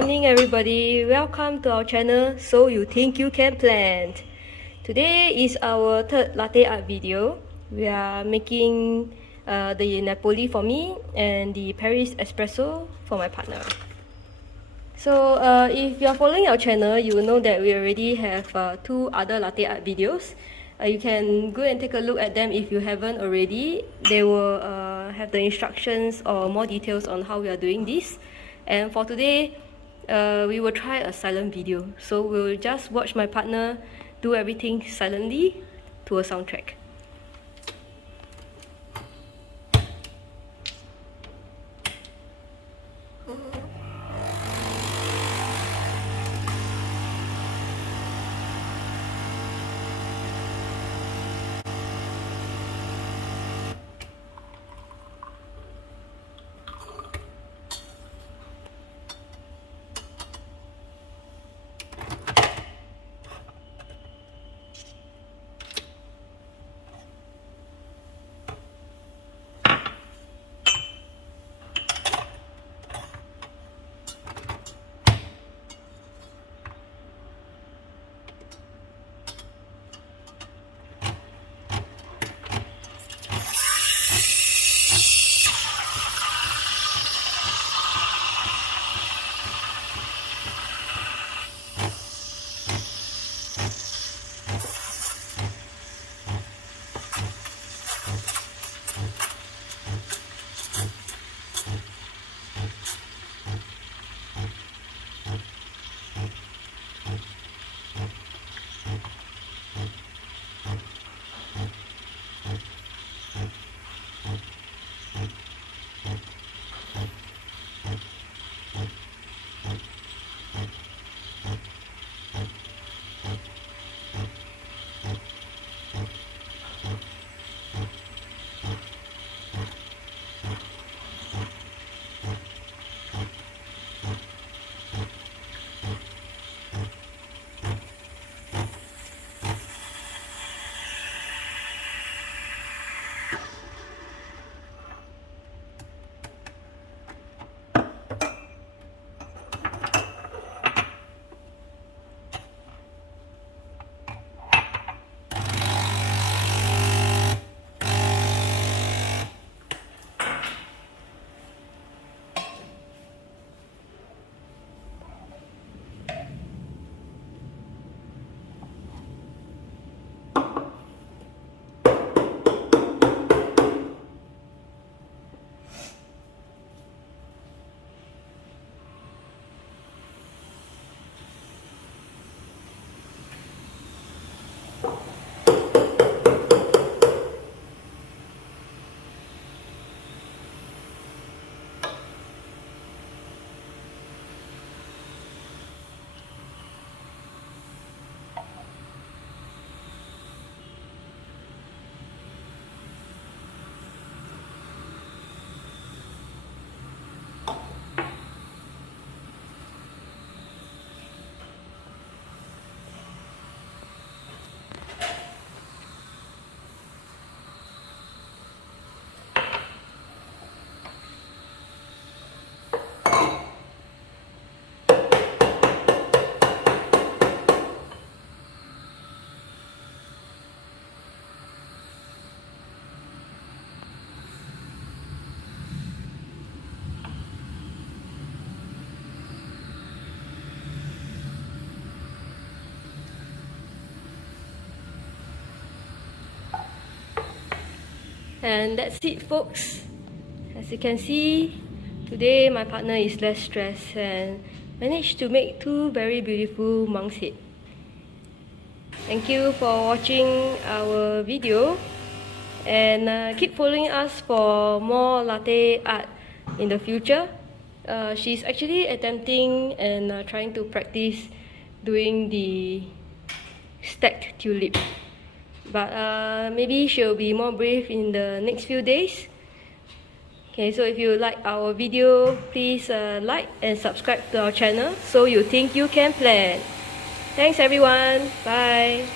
morning everybody, welcome to our channel So You Think You Can Plant. Today is our third latte art video. We are making the Napoli for me and the Paris espresso for my partner. So if you are following our channel, you will know that we already have two other latte art videos. You can go and take a look at them if you haven't already. They will have the instructions or more details on how we are doing this. And for today, we will try a silent video. So we'll just watch my partner do everything silently to a soundtrack. And that's it, folks. As you can see, today my partner is less stressed and managed to make two very beautiful monk's head. Thank you for watching our video, and keep following us for more latte art in the future. She's actually attempting and trying to practice doing the stacked tulip. But maybe she'll be more brave in the next few days. Okay, so if you like our video, please like and subscribe to our channel So You Think You Can Plant. Thanks everyone. Bye.